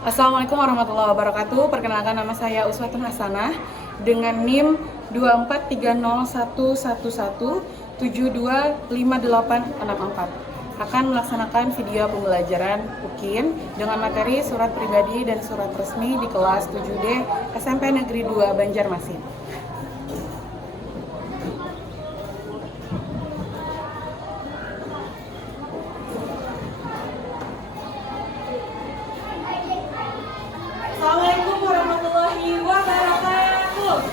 Assalamualaikum warahmatullahi wabarakatuh. Perkenalkan, nama saya Uswatun Hasanah dengan NIM 2430111725864. Akan melaksanakan video pembelajaran UKIN dengan materi surat pribadi dan surat resmi di kelas 7D SMP Negeri 2 Banjarmasin. Assalamualaikum warahmatullahi wabarakatuh.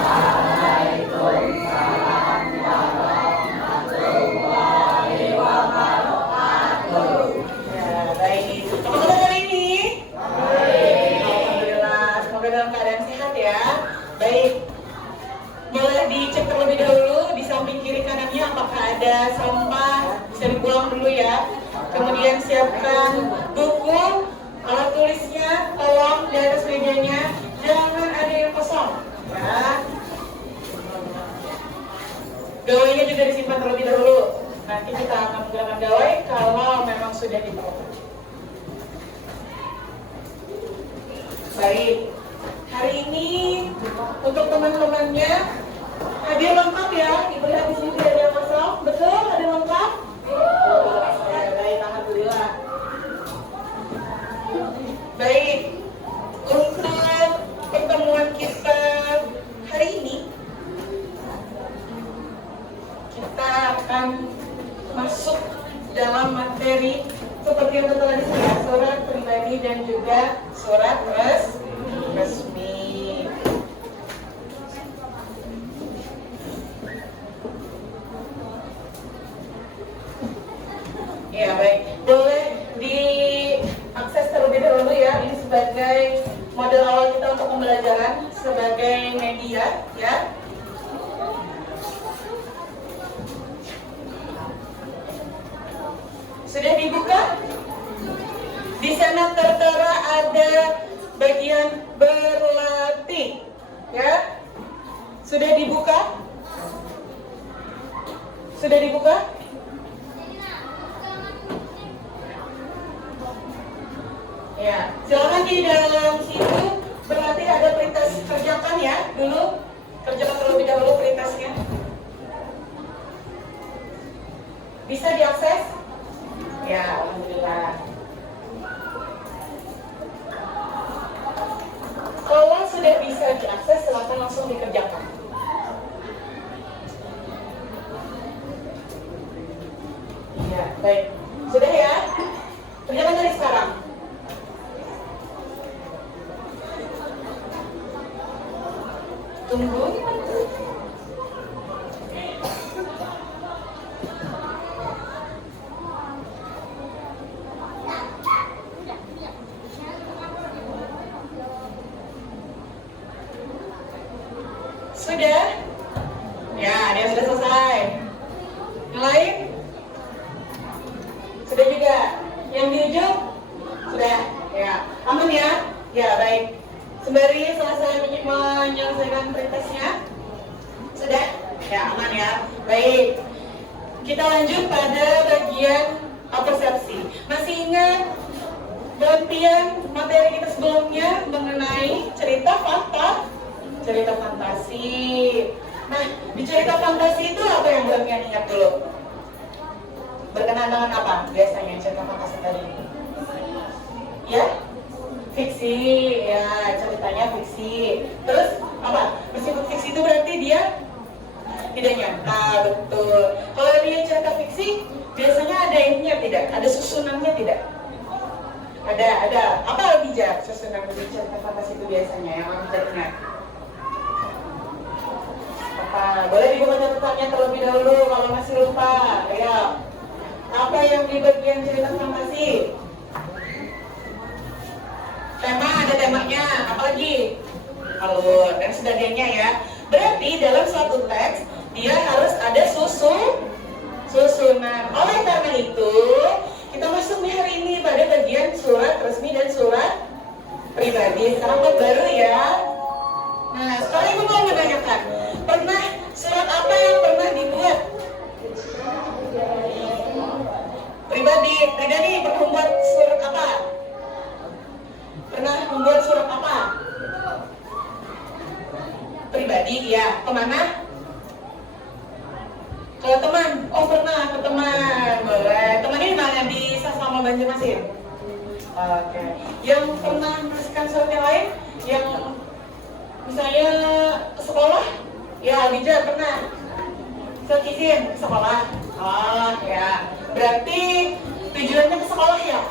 Waalaikumsalam warahmatullahi wabarakatuh. Ya, baik. Apa kabar hari ini? Baik. Alhamdulillah. Semoga dalam keadaan sehat ya. Baik. Boleh dicek terlebih dahulu di samping kiri kanannya apakah ada sampah, bisa dibuang dulu ya. Kemudian siapkan buku, alat tulisnya, tolong di atas mejanya, jangan ada yang kosong ya. Gawainya juga disimpan terlebih dahulu. Nanti kita akan menggunakan gawai kalau memang sudah dibawa. Baik, hari ini untuk teman-temannya hadir lengkap ya. Ibu lihat di sini tidak ada yang kosong, betul? Ada lengkap? Ya, baik, alhamdulillah. Baik, untuk pertemuan kita hari ini kita akan masuk dalam materi seperti yang telah disebut, surat pribadi dan juga surat resmi. Ya baik, boleh diakses terlebih dahulu ya. Ini sebagai model awal kita untuk pembelajaran sebagai media ya. Sudah dibuka? Di sana tertera ada bagian berlatih ya. Sudah dibuka? Sudah dibuka? Ya, silakan di dalam situ berarti ada perintah kerjakan ya dulu, kerjakan terlebih dahulu perintahnya. Bisa diakses? Ya, alhamdulillah. Kalau sudah bisa diakses, silakan langsung dikerjakan. Ya, baik. Sudah ya? Kerjakan dari sekarang. Tunggu. Sudah? Ya, ada yang sudah selesai. Yang lain? Sudah juga. Yang di ujung? Sudah. Ya, aman ya? Ya, baik. Sembari selesai menyelesaikan perintahnya, sudah? Ya, aman ya. Baik. Kita lanjut pada bagian persepsi. Masih ingat bagian materi kita sebelumnya mengenai cerita fantasi. Nah, di cerita fantasi itu apa yang belum ingat dulu? Berkenaan dengan apa biasanya cerita fantasi tadi? Ya? Fiksi, ya ceritanya fiksi. Terus apa? Bersifat fiksi itu berarti dia tidak nyata, betul. Kalau dia cerita fiksi, biasanya ada intinya tidak? Ada susunannya tidak? Ada. Apa bijak susunan di cerita fantasi itu biasanya yang orang tidak ingat? Apa? Boleh dibuka catatannya terlebih dahulu kalau masih lupa. Ya. Apa yang di bagian cerita fantasi? Tema, ada temanya, apalagi alur dan sebagainya ya. Berarti dalam suatu teks dia harus ada susunan. Oleh karena itu kita masuk nih hari ini pada bagian surat resmi dan surat pribadi. Sekarang baru ya. Nah, sekarang ibu mau menanyakan, pernah surat apa yang pernah dibuat? Pribadi pernah membuat surat apa? Iya, kemana? Ke teman. Oh pernah ke teman, boleh. Temannya di mana? Di Sasama Banjarmasin. Oke. Yang pernah menuliskan surat yang lain? Yang misalnya ke sekolah? Ya, Bija pernah. Surat izin ke sekolah. Oh ya. Berarti tujuannya ke sekolah ya?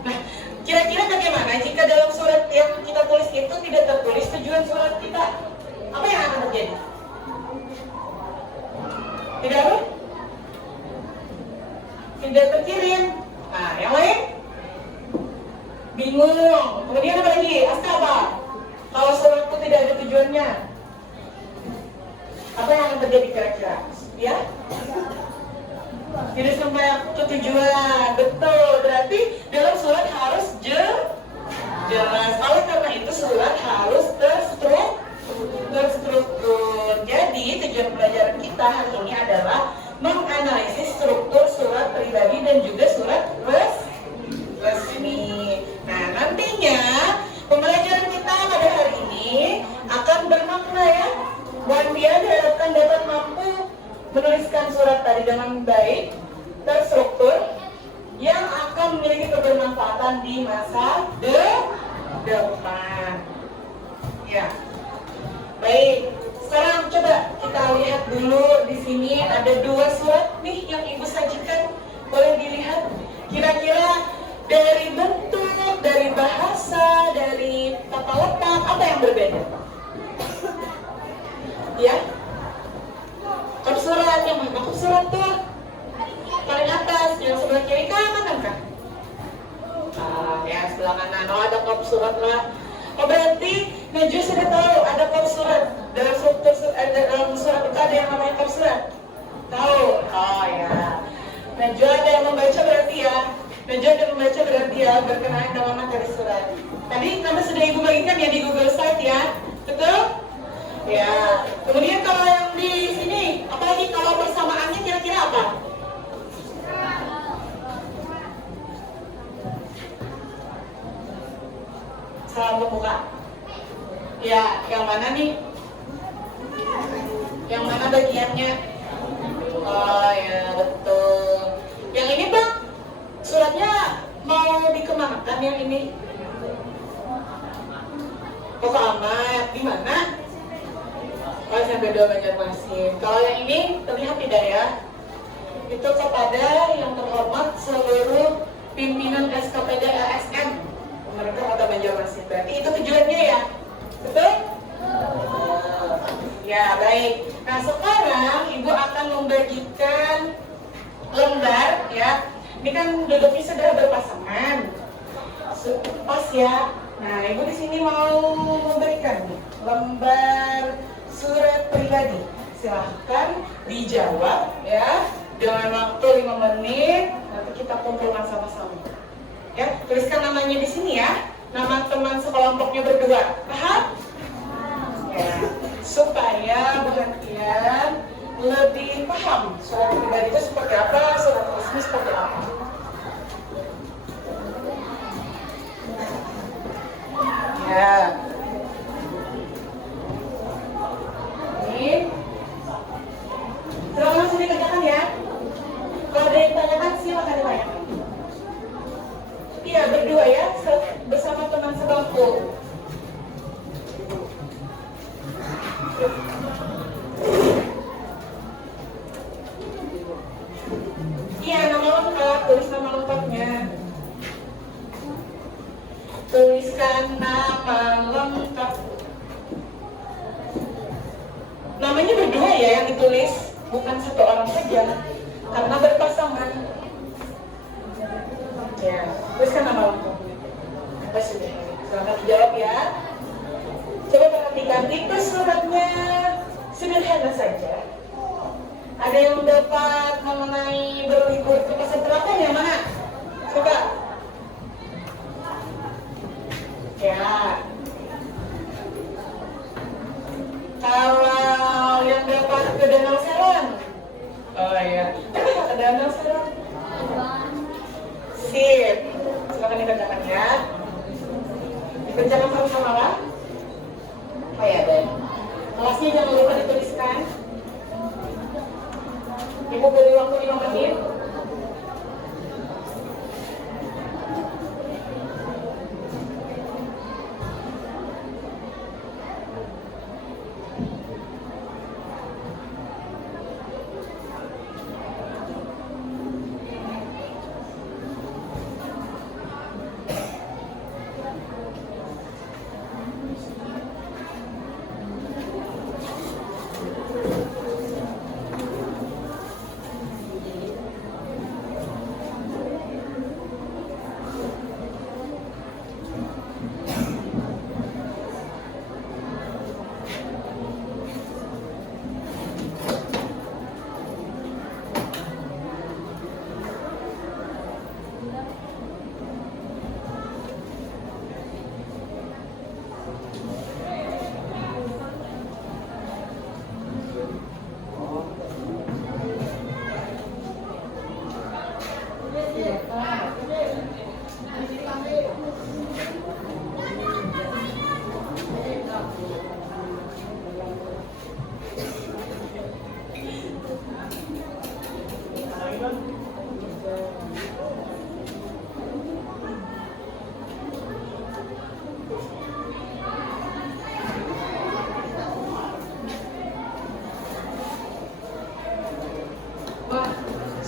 Nah, kira-kira bagaimana jika dalam surat yang kita tulis itu tidak tertulis tujuan surat kita? Apa yang akan terjadi? Tidak apa? Tidak terkirim. Nah, yang lain? Bingung. Kemudian apa lagi? Apa? Kalau suratku tidak ada tujuannya, apa yang akan terjadi kira-kira? Ya? Tidak sampai ke tujuan. Betul. Berarti dalam surat harus jelas. Oleh karena itu surat harus terstruktur. Jadi tujuan pelajaran kita hari ini adalah menganalisis struktur surat pribadi dan juga surat resmi. Nah, nantinya pembelajaran kita pada hari ini akan bermakna ya. Wandia diharapkan dapat mampu menuliskan surat tadi dengan baik, terstruktur, yang akan memiliki kebermanfaatan di masa depan. Ya. Baik, sekarang coba kita lihat dulu di sini ada 2 surat nih yang Ibu sajikan. Boleh dilihat kira-kira dari bentuk, dari bahasa, dari tata letak, apa yang berbeda? Ya? Kop surat, yang mana kop surat tuh? Paling atas, yang sebelah kiri kanan kan? Ya sebelah kanan, oh ada kop surat lah. Oh berarti Najwa sudah tahu ada kop surat. Dalam surat itu ada yang namanya kop surat. Tahu? Oh ya. Najwa ada yang membaca berarti ya. Najwa ada membaca berarti ya berkenaan dengan materi surat. Tadi kamu sudah Ibu bagikan ya di Google Site ya. Betul? Ya. Kemudian kalau yang di sini, apalagi kalau persamaannya kira-kira apa? Salam pembuka. Ya, yang mana nih? Yang mana bagiannya? Oh ya, betul. Yang ini Bang, suratnya mau dikemanakan yang ini? Oh ke Ahmad, di mana? Oh sampai 2 Banjarmasin. Kalau yang ini terlihat tidak ya? Itu kepada yang terhormat seluruh pimpinan SKPD ASN pemerintah Kota Banjarmasin. Berarti itu tujuannya ya? Betul? Ya, baik. Nah, sekarang Ibu akan membagikan lembar ya. Ini kan duduknya sudah berpasangan. Pas ya. Nah, Ibu di sini mau memberikan lembar surat pribadi. Silahkan dijawab ya. Dengan waktu 5 menit, nanti kita kumpulkan sama-sama. Ya, tuliskan namanya di sini ya. Nama teman sekelompoknya berdua. Paham? Ya, supaya perhatian lebih paham surat pribadi itu seperti apa, surat resmi seperti apa. Ya. Ini. Silakan langsung dikerjakan ya. Kalau ada yang tanyakan silakan ditanyakan. Iya, berdua ya, bersama teman sebangku. Iya, nama lengkap, tulis nama lengkapnya. Tuliskan nama lengkap. Namanya berdua ya yang ditulis, bukan satu orang saja, karena berpasangan. Ya, tuliskan nama lengkap. Apa sudah? Selamat dijawab ya. Coba perhatikan, tipe suratnya sederhana saja. Ada yang dapat mengenai berlibur ke pasar terapan yang mana? Coba. Ya. Kalau yang dapat ke Danau Serong. Oh iya. Coba ke Danau Serong. Sip. Silakan dikerjakan ya. Dikerjakan sama-sama lah. Oh ya, Dan. Kelasnya Isinya jangan lupa dituliskan. Ibu beri waktu 5 menit.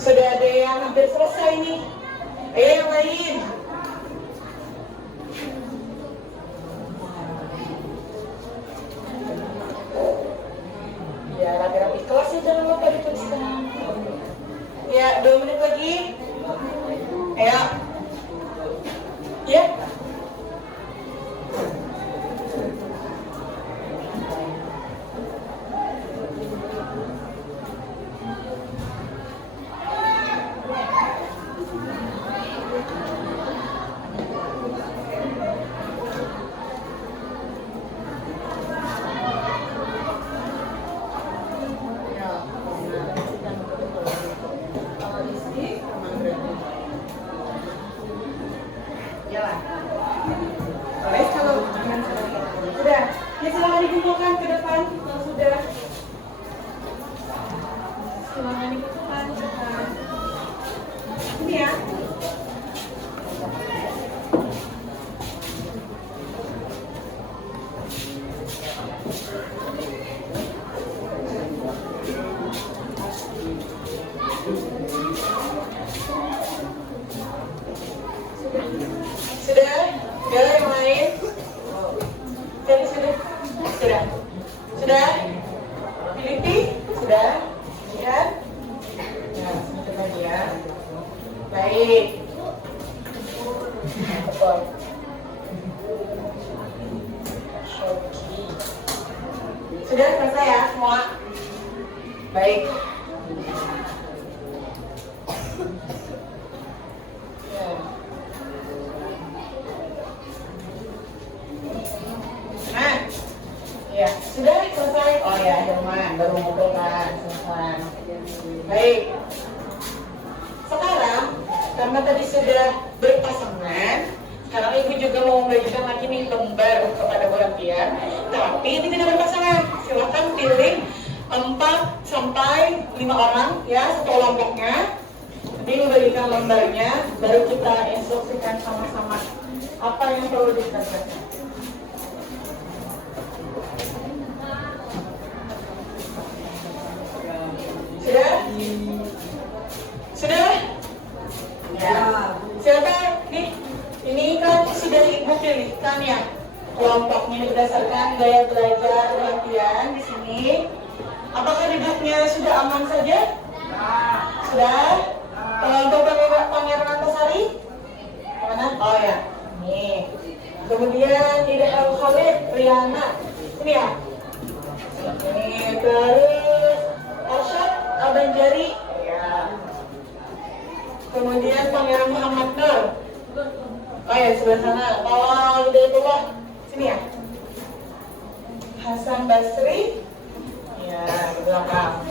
Sudah ada yang hampir selesai nih. Ayo yang lain. Ya, rapi-rapi kelasnya jangan lupa dituliskan. Ya, 2 menit lagi. Ayo. Ya. Baik, kalau sudah, ya silakan dikumpulkan ke depan. Kalau sudah, silakan dikumpulkan ke depan. Ini ya. Sudah? Sudah yang lain? Jadi sudah? Sudah? Sudah? Pilih? Sudah? Lihat? Nah, sebentar lagi ya. Baik. Betul. Sudah selesai ya semua? Baik. Ya, sudah selesai. Oh ya, Hilman baru ngobrol kan, selesai. Baik. Sekarang karena tadi sudah berpasangan, sekarang ibu juga mau membagikan lagi nih lembar kepada Boratia. Tapi ini tidak berpasangan. Silakan pilih 4 sampai 5 orang ya satu kelompoknya. Nanti membagikan lembarnya, baru kita instruksikan sama-sama apa yang perlu dikerjakan. Sudah? Sudah? Ya. Silakan nih. Ini kan sudah ibu pilihkan ya kelompoknya berdasarkan gaya belajar latihan di sini. Apakah duduknya sudah aman saja? Sudah? Kelompok Pangeran Antasari? Mana? Oh ya. Nih. Kemudian Ida Khalid, Riana. Ini ya. Ini terus Arsyad Abanjari. Ya. Kemudian Pangeran Muhammad Nur. Oh ya, sebelah sana. Kalau Hidayatullah, sini ya. Hasan Basri. Ya, di belakang.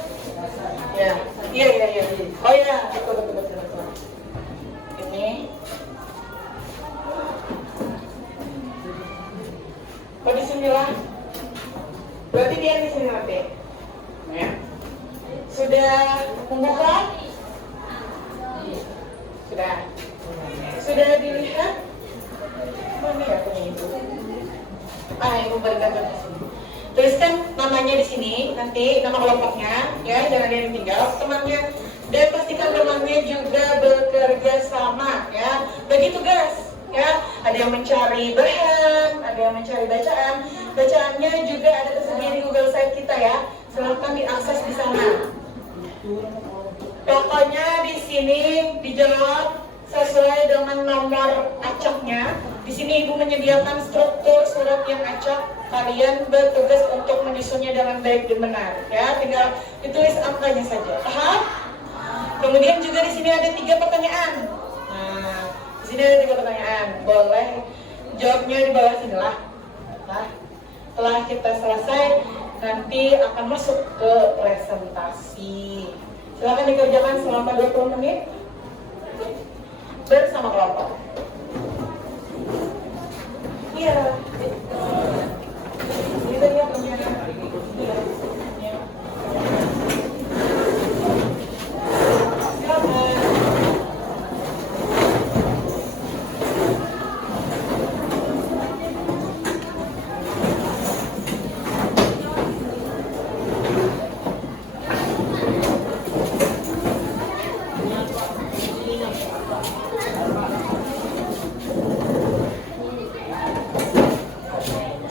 Ya, iya. Oh ya, betul. Ini. Oh di sini lah. Berarti dia di sini nanti. Ya. Sudah membuka? Sudah. Sudah dilihat? Mana ya punya ibu? Ibu bergambar di sini. Tuliskan namanya di sini, nanti nama kelompoknya, ya, jangan ada yang tinggal. Temannya, dan pastikan temannya juga bekerja sama, ya. Bagi tugas, ya. Ada yang mencari bahan, ada yang mencari bacaan. Bacaannya juga ada tersedia di Google Site kita, ya. Silahkan diakses di sana. Pokoknya di sini dijawab sesuai dengan nomor acaknya. Di sini Ibu menyediakan struktur surat yang acak. Kalian bertugas untuk menyusunnya dengan baik dan benar. Ya, tinggal ditulis angkanya saja. Paham? Kemudian juga di sini ada 3 pertanyaan. Nah, di sini ada 3 pertanyaan. Boleh jawabnya di bawah sini lah. Nah, setelah kita selesai, nanti akan masuk ke presentasi. Silakan dikerjakan selama 20 menit bersama kelompok. Iya. Ini tadi yang punya. Iya. Silakan.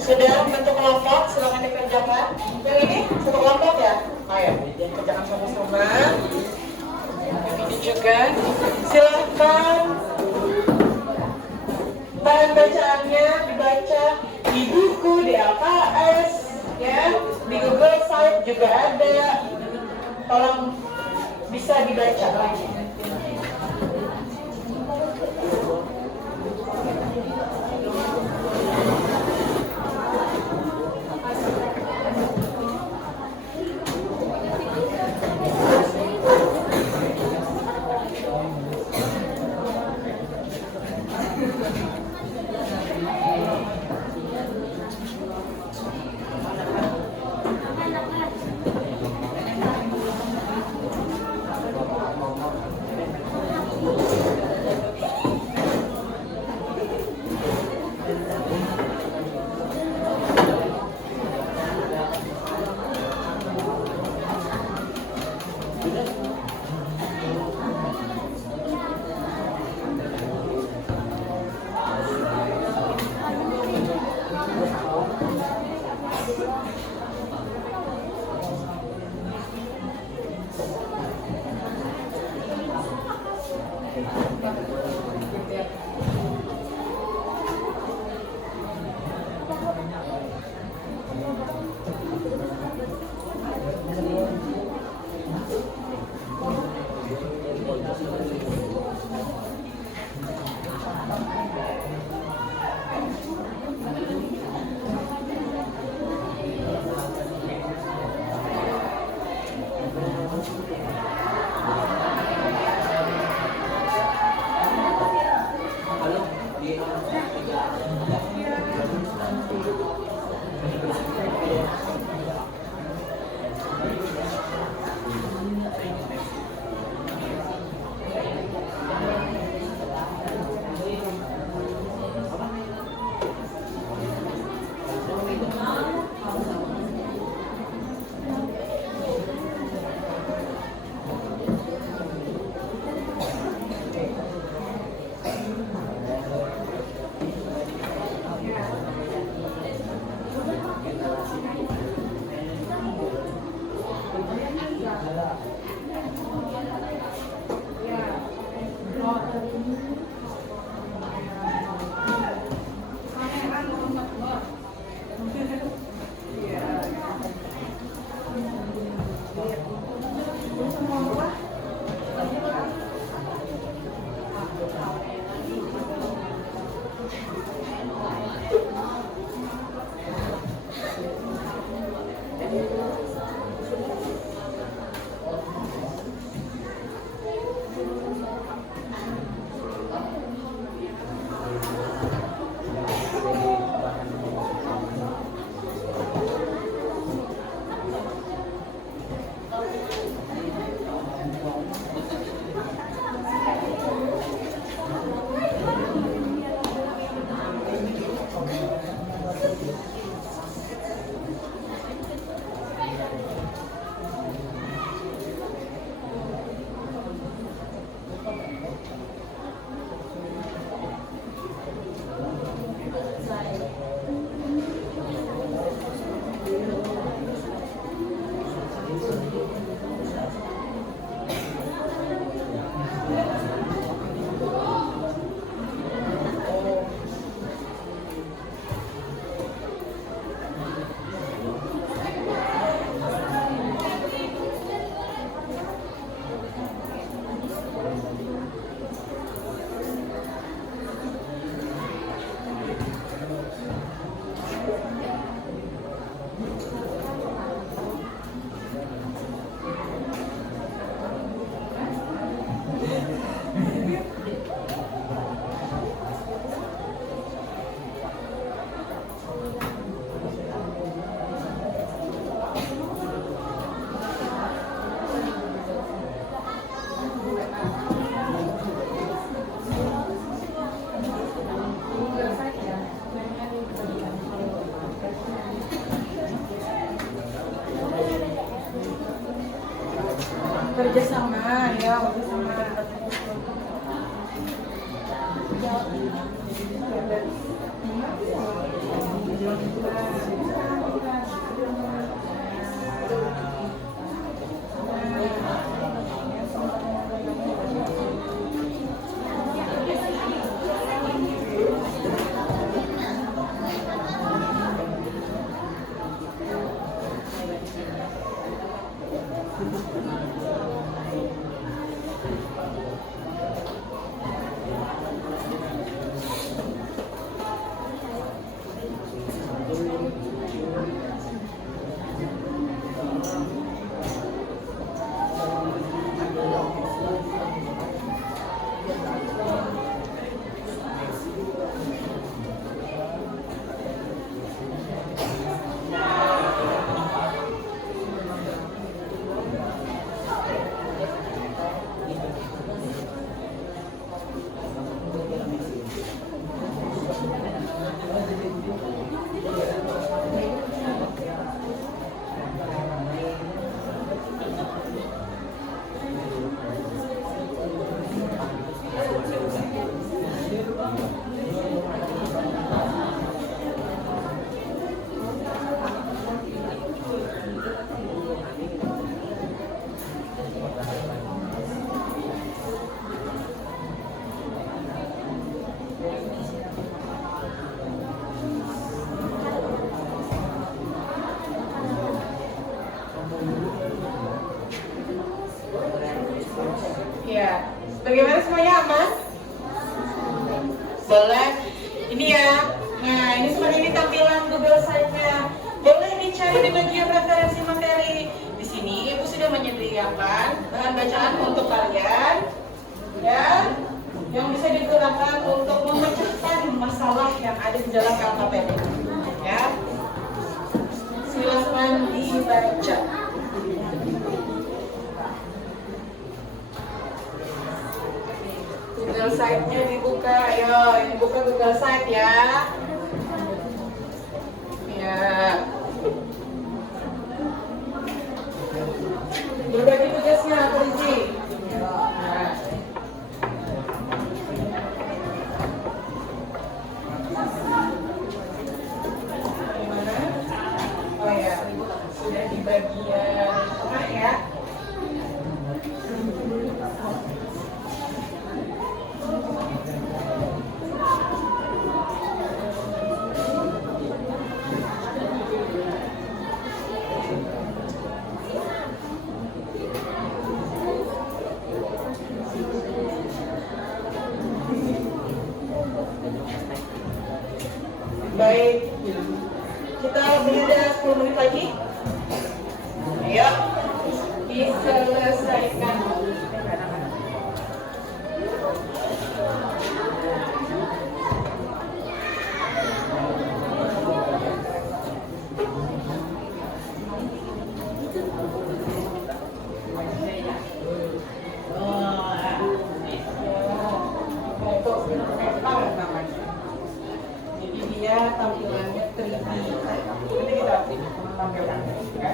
Sudah bentuk kelompok, silakan dikerjakan. Yang ini satu kelompok ya? Ayo, dikerjakan sama-sama. Yang ini juga. Silahkan bahan bacaannya dibaca di buku, di LKS, ya, di Google Site juga ada. Tolong bisa dibaca lagi. kerjasama ya, kerjasama. Ya, bagaimana semuanya aman? Boleh. Ini ya. Nah, ini seperti ini tampilan Google Site-nya. Boleh dicari di bagian referensi materi. Di sini Ibu sudah menyediakan bahan bacaan untuk kalian, ya, yang bisa digunakan untuk memecahkan masalah yang ada di dalam LKPD. Ya, silakan dibaca. Google Site-nya dibuka, ayo, ini buka Google Site ya. Ya. Berbagi tugasnya, apa Rizi? Nah. Gimana? Oh ya, sudah di bagian tengah ya. Baik, kita berada 10 menit lagi. Ayo, diselesaikan. Jadi dia tampilannya 3D. Nanti kita tampilkan, ya.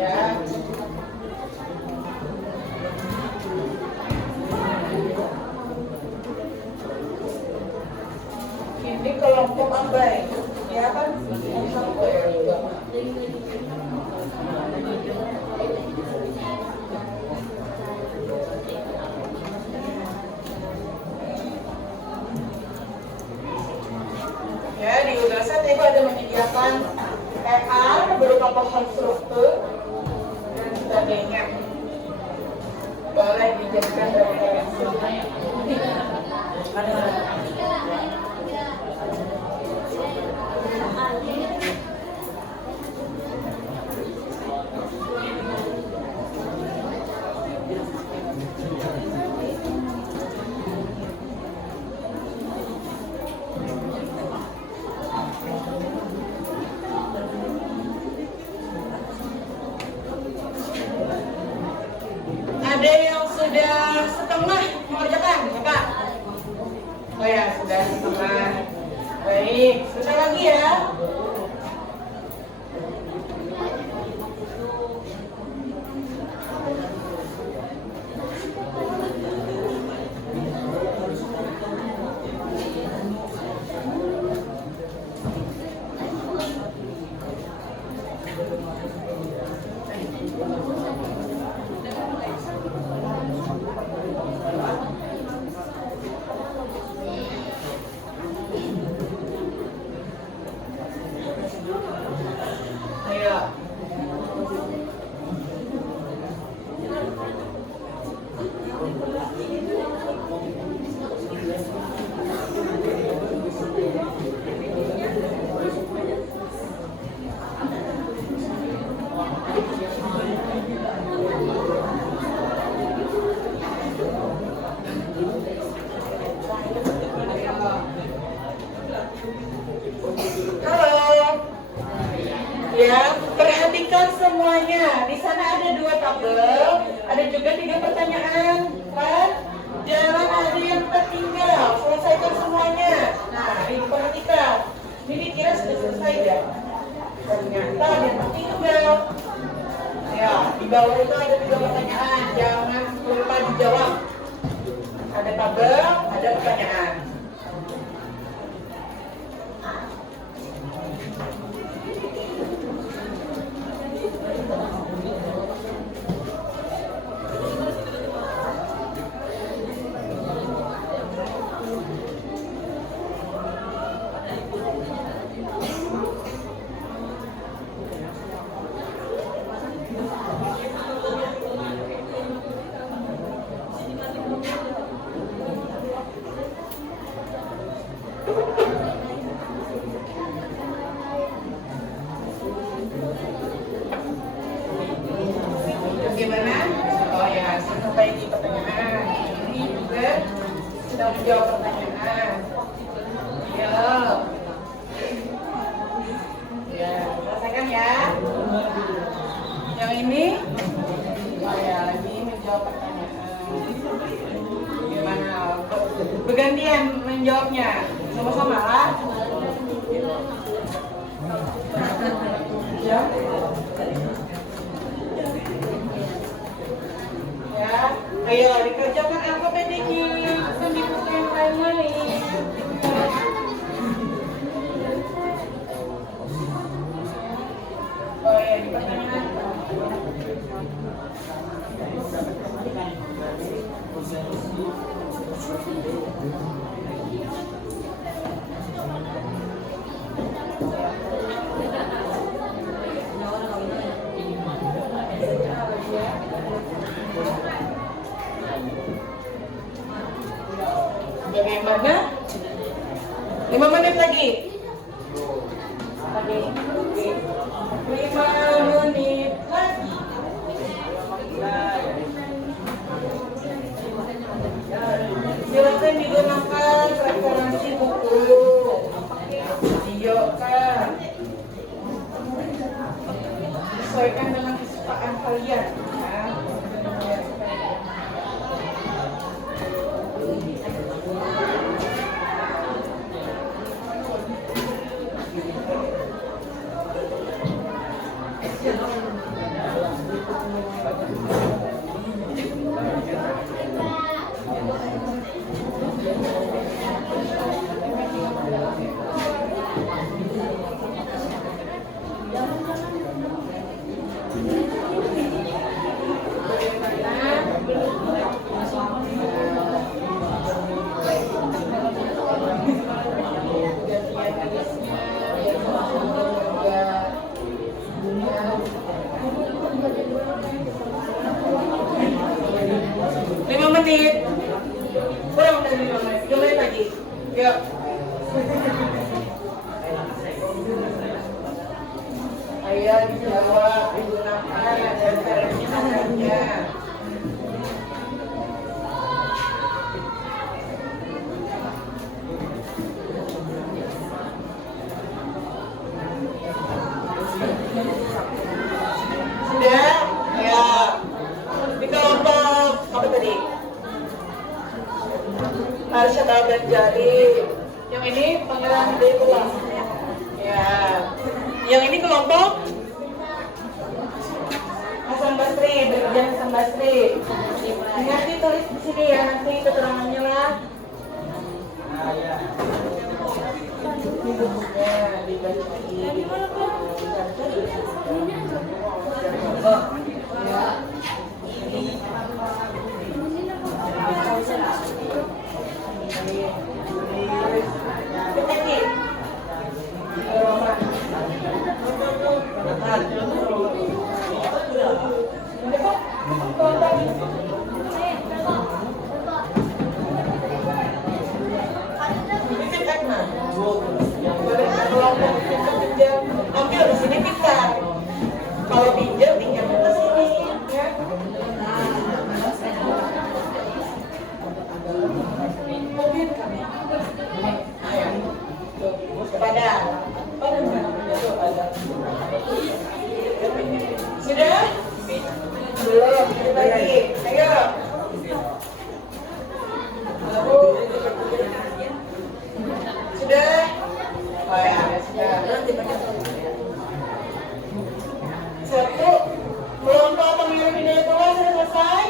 Ya. Ini kelompok abai, ya kan? Ya, di Google Site Ibu ada menyediakan PR berupa pohon struktur dan sebagainya. Boleh dijadikan referensi. Baik, selesai lagi ya. Ayo. Halo. Ya, perhatikan semuanya. Di sana ada 2 tabel, ada juga 3 pertanyaan. Kan? Jangan ada yang tertinggal. Selesaikan semuanya. Nah, ini perhatikan. Ini dikira sudah selesai ya? Ternyata ada yang tertinggal. Ya, di bawah itu ada 3 pertanyaan. Jangan lupa dijawab. Ada tabel, ada pertanyaan. Bagaimana? Oh ya, sampai di pertanyaan. Ini juga sudah menjawab pertanyaan. Ya. Ya, selesaikan ya. Yang ini, oh ya, lagi menjawab pertanyaan. Gimana? Bergantian menjawabnya. Sama-sama lah. Ya. Ya, ayo dikerjakan alfabetiknya, bukan di buku yang lain-lain. Oh ya, di pertanyaan. Bagaimana? 5 menit lagi. 5 menit lagi. Silakan digunakan referensi buku. Video kan. Sesuaikan dengan kesukaan kalian. Ya. Menit, kurang dari 5 menit, 3 menit lagi. Yuk. Ayo dijawab, digunakan referensi namanya. Sudah? Ya. Di kelompok apa tadi? Marsha dan Jari. Yang ini Pangeran Dewa. Ya. Yang ini kelompok Hasan Basri, Brigjen Hasan Basri. Nanti tulis di sini ya, nanti keterangannya lah. Ya, dibaca lagi. Ambil di sini pintar. Kalau pinjam tinggal ke sini, ya. Kepada sudah? Belum, kita lagi. Ayo. Sudah? Oh ya, sudah. Satu, kelompok pengirim video tua sudah selesai?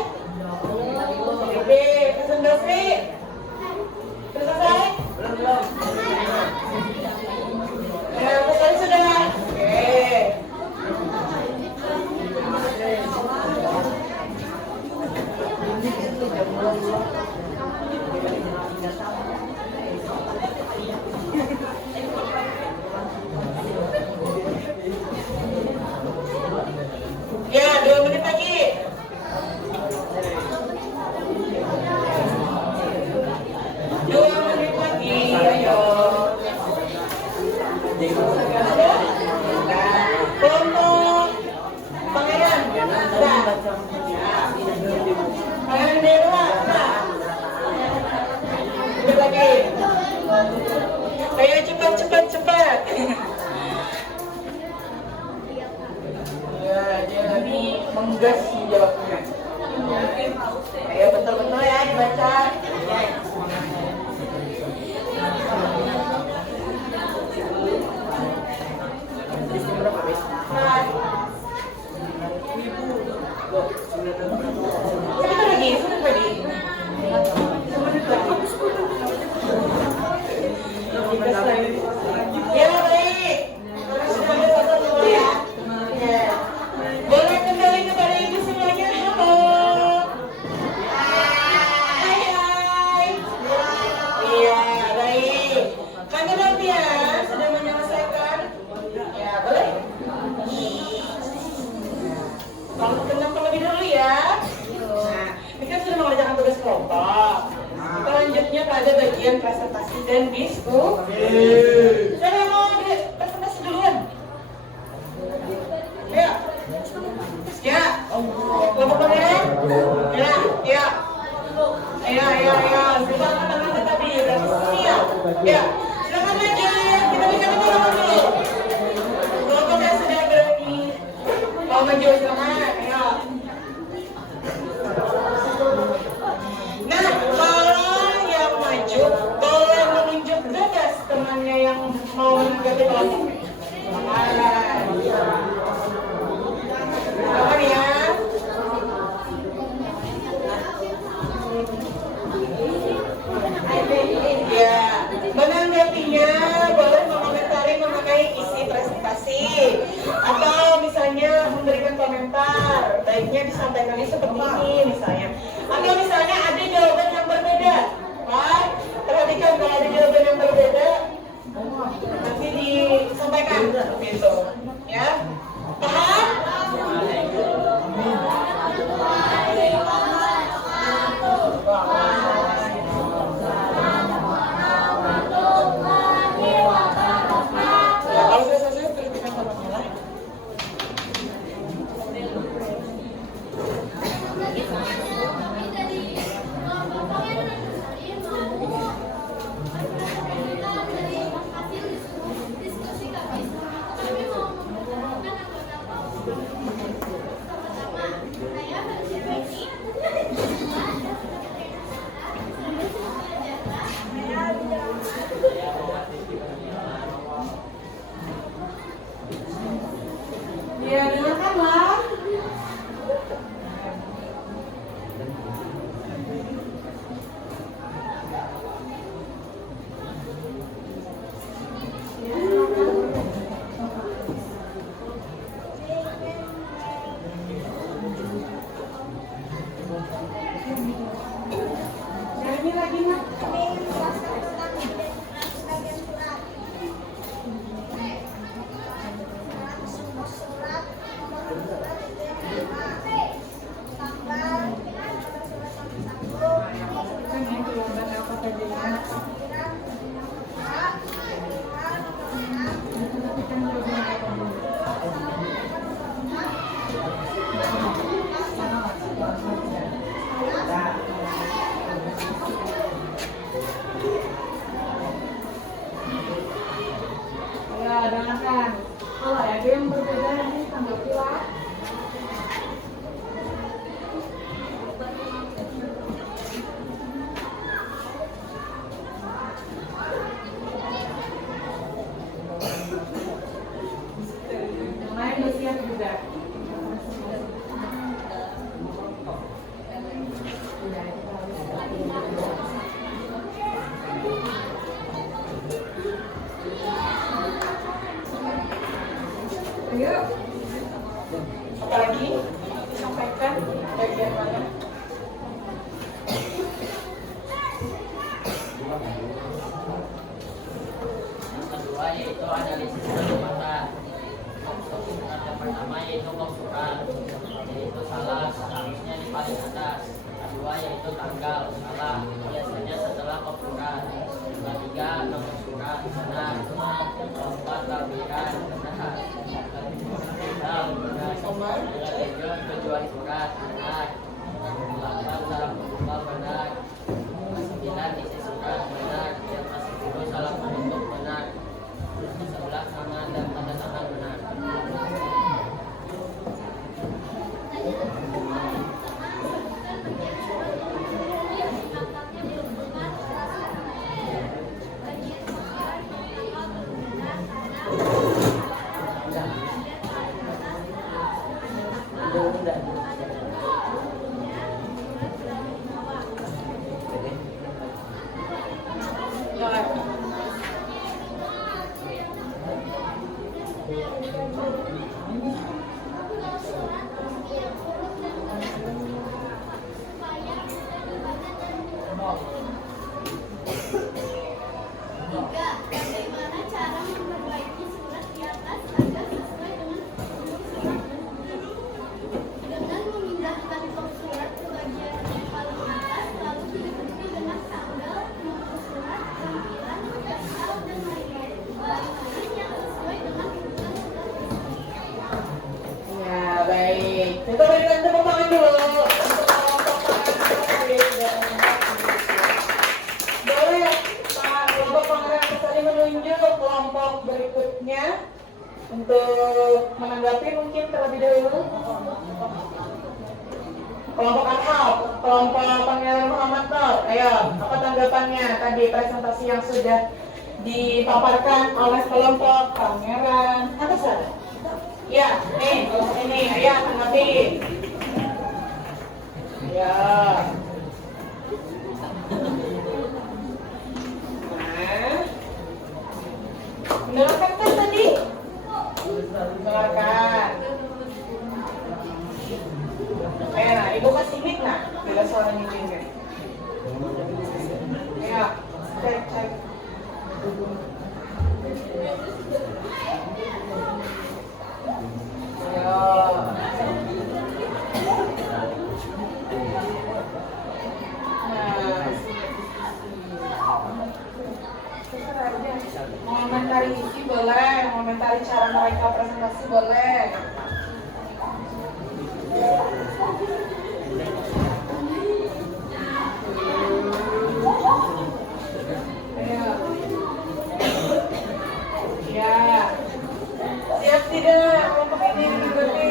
Oke, presentasi? Sudah selesai? Belum. Ya, selesai sudah? Oke. Ya, 2 menit lagi. Ayo. Kelompok Pangeran. Pangeran Dewa. Sedikit lagi. Ayo cepat. Ya, dia lagi menggas menjawabnya. Ayo betul-betul ya dibaca. Ya baik. Boleh kembali kepada ibu semuanya. Halo. Hai. Iya baik. Kami latihan sudah menyelesaikan. Ya boleh. Kalau tenang terlebih dulu ya. Nah, ini kan sudah mengerjakan tugas kelompok. Selanjutnya pada bagian presentasi dan diskusi. Saya mau presentasi duluan. Ya. Ya. Kelompok pangeran. Ya. Silakan tangan tetapi siap. Ya. Silakan maju. Kita bicara dulu. Kelompok yang sudah berani mau maju silakan. Ya. Nah, kalau yang maju boleh menunjuk tugas temannya yang mau menanggapi kelompok. Silakan ya. Ya, menanggapinya boleh mengomentari mengenai isi presentasi atau misalnya memberikan komentar. Baiknya disampaikannya seperti ini misalnya. Atau misalnya ada jawaban yang berbeda. Pak, perhatikan kalau ada jawaban yang berbeda nanti disampaikan gitu. Ya. Paham? Kalau sudah selesai, perhatikan sama lah. barengan. Kalau ada yang berbeda nanti tanggapi lah. Yang lain udah siap juga. Ayo. Apa lagi? Sampaikan bagian mana? Kedua yaitu analisis kalimat. Yang pertama yaitu konsuran, yaitu salah seharusnya di paling atas. Kedua yaitu tanggal, salah biasanya setelah konsuran. Ketiga nomor surat, benar. Keempat tabiran, benar. Tujuan tujuan surat, benar. 8 salah pengubah, benar. 9 isi surat, benar. Yang masih dulu salah penutup, benar. 11 nama dan tanda tangan, benar. Bagaimana cara memperbaiki surat di atas agar sesuai dengan memindahkan top surat ke bagian yang paling atas, lalu diikuti dengan tanggal, nomor surat, tampilan, dasar, dan lain-lain yang sesuai dengan urutan surat. Ya, baik. Kita berikan tepuk tangan dulu. Boleh, Pak Kelompok Pangeran tadi menunjuk kelompok berikutnya untuk menanggapi mungkin terlebih dahulu. Kelompok Arhab, kelompok Pangeran Muhammad Nur. Ayo, apa tanggapannya tadi presentasi yang sudah dipaparkan oleh kelompok Pangeran Atasan? Ya, nih, kelompok ini, ayo tanggapi. Ya. Mendengarkan kan tadi? Mendengarkan. Nah, ibu kasih mic nah, bila suara nyingkirnya. Ya, cek. Mengomentari isi boleh, mengomentari cara mereka presentasi boleh. Ayo. Ya. Siap tidak kelompok ini menanggapi?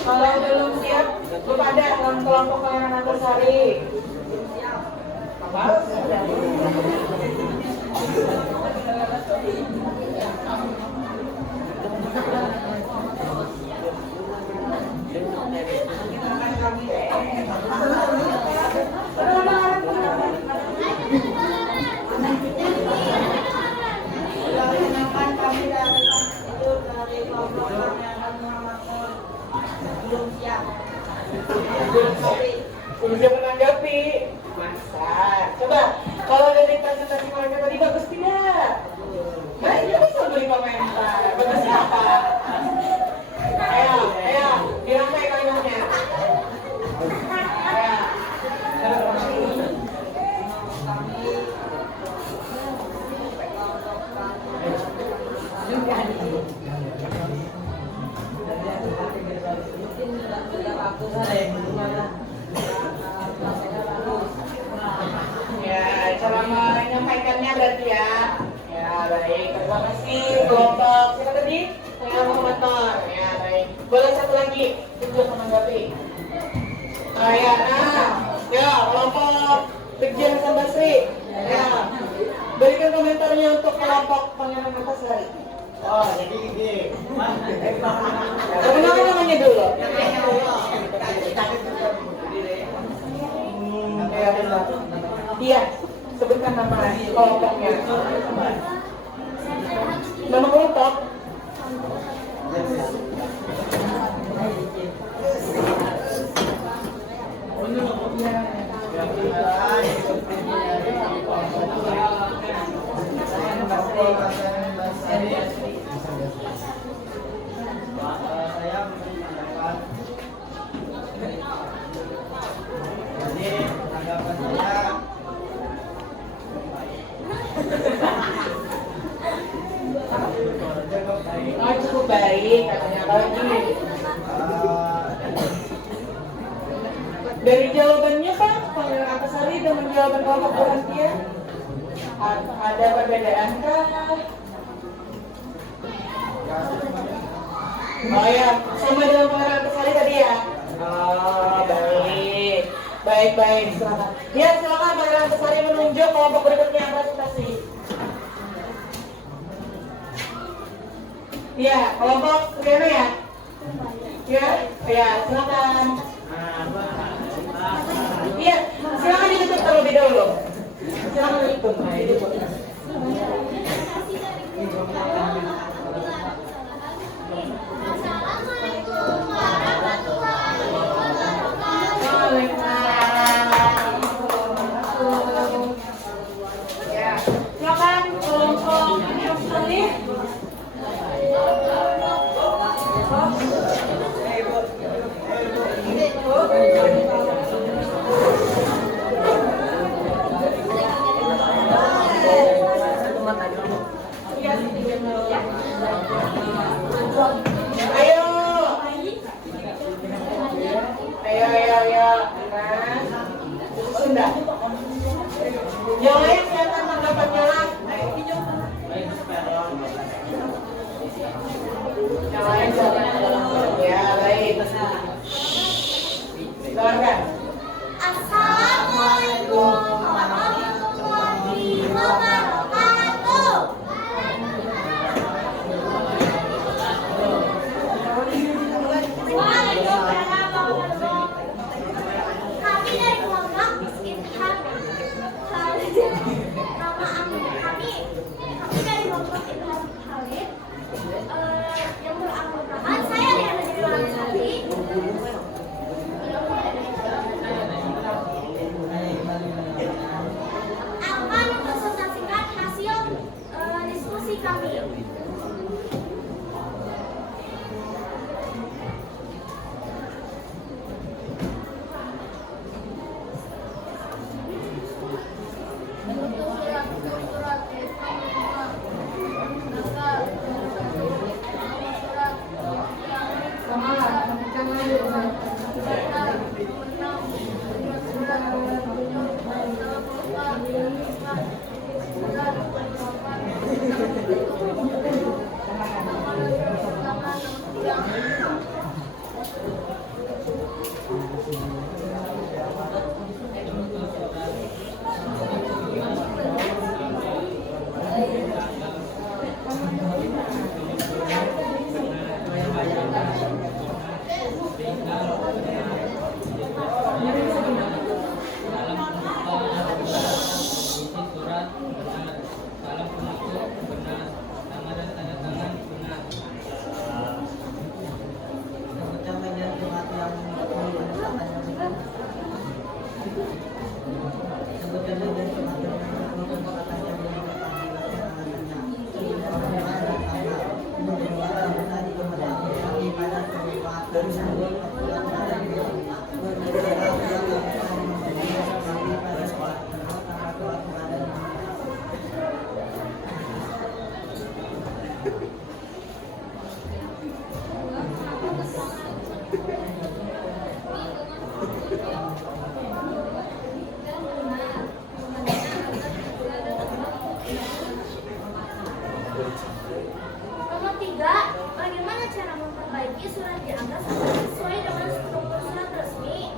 Kalau belum siap, kepada dalam kelompok Pangeran Antasari. Apa? Belum siap menanggapi. Masa? Coba, kalau dari presentasi mereka tadi bagus tidak? Terima kasih kelompok siapa tadi? Saya Muhammad Nur. Ya, baik. Boleh satu lagi tunjuk menanggapi. Ya, ya kelompok Brigjen Hasan Basri. Ya, berikan komentarnya untuk kelompok Pangeran Antasari. Oh, jadi ini. Kenapa namanya dulu? Iya, sebutkan nama kelompoknya. Nama kelompok? Oh, cukup baik katanya. Kalau ini dari jawabannya Pak, Pangeran Antasari dengan jawaban kelompok Berhentian ada perbedaan kah? Oh ya, sama dengan Pangeran Antasari tadi ya? Oh, baik. Baik, silakan. Ya, silakan Pangeran Antasari menunjuk kelompok berikutnya yang presentasi. Ya, kelompok Riana ya? Ya, silakan. Iya, silakan ditutup terlebih dahulu. Silakan ditutup. Assalamualaikum warahmatullahi wabarakatuh. Ya, silakan kelompok yang salih. Ayo, Mas. Sunda. Yang lain silakan tanggapannya. Yang lain silakan. Ya, baik. Silakan. Assalamualaikum warahmatullahi wabarakatuh. Kami dari kelompok Ilham Khalid. Nama kami dari kelompok Ilham Khalid. Yang beranggotakan saya Riana Dewi. Akan mempresentasikan hasil diskusi kami. Nomor 3, bagaimana cara memperbaiki surat di atas agar sesuai dengan struktur surat resmi?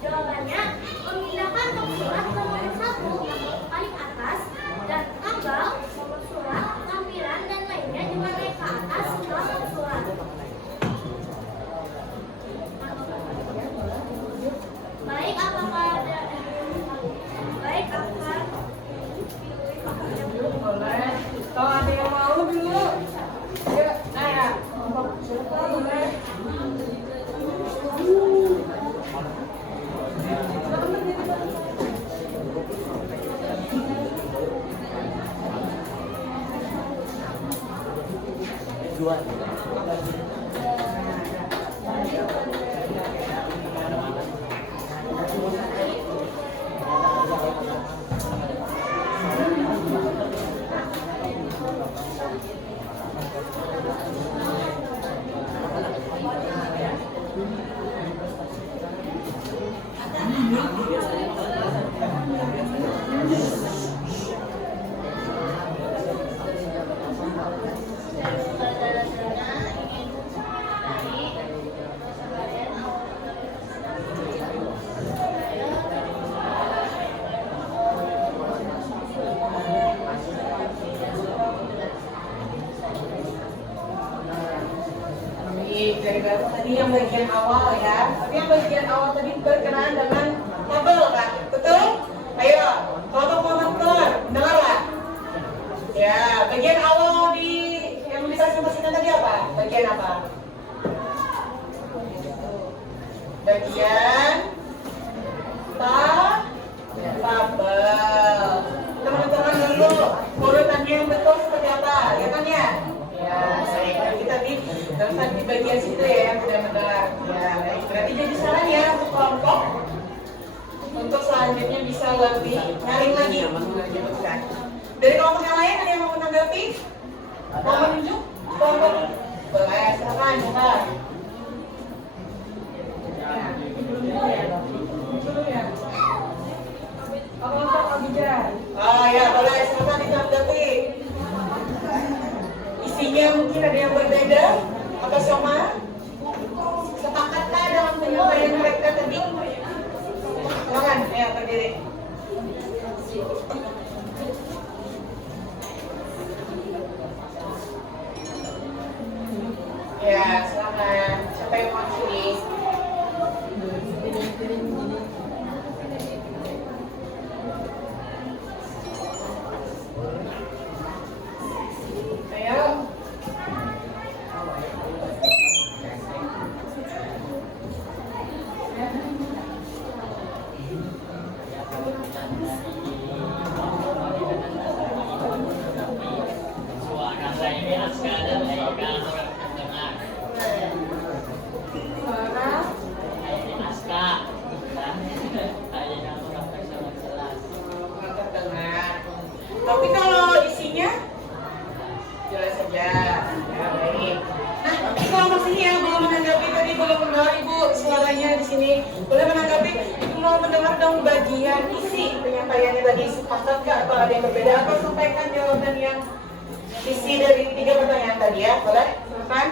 Jawabannya, memindahkan nomor surat ke nomor 1 yang paling atas dan tanggal, nomor surat, lampiran, dan lainnya juga naik ke atas setelah nomor surat. Baik, apakah ada baik apakah Boleh. Kalau ada yang mau dulu. Yuk, Naya. Siapa boleh? Dari tadi yang bagian awal ya, tapi yang bagian awal tadi berkenaan dengan tabel kan, betul? Ayo, kelompok komentar, dengar lah. Ya, bagian awal di yang dipresentasikan tadi apa? Bagian apa? Bagian tabel. Teman-teman dulu, urutannya yang betul seperti apa? Ya kan ya? Ya, baik. Kita di bagian situ ya yang benar-benar. Ya, baik. Berarti jadi saran ya untuk kelompok untuk selanjutnya bisa lebih nyaring lagi. Dari kelompok yang lain ada yang mau menanggapi? Mau menunjuk kelompok? Boleh, silakan coba. Kelompok Abijah. Oh ya, boleh, silakan ditanggapi. Isinya mungkin ada yang berbeda atau sama? Sepakatkah dalam penyampaian mereka tadi? Silakan, ya berdiri. Ya, silakan. Siapa yang mau sini? Ayo. Suara saya ini Aska dan Aika orang terdengar. Suara Ini Aska dan Aika orang terdengar jelas. terdengar. Tapi kalau isinya jelas saja. Ya, baik. Nah, ini kelompok sini ya mau menanggapi tadi belum mendengar Ibu suaranya di sini. Boleh menanggapi? Mau mendengar dong bagian isi penyampaiannya tadi, sepakat nggak atau ada yang berbeda? Atau sampaikan jawaban yang isi dari 3 pertanyaan tadi ya, boleh? Silakan.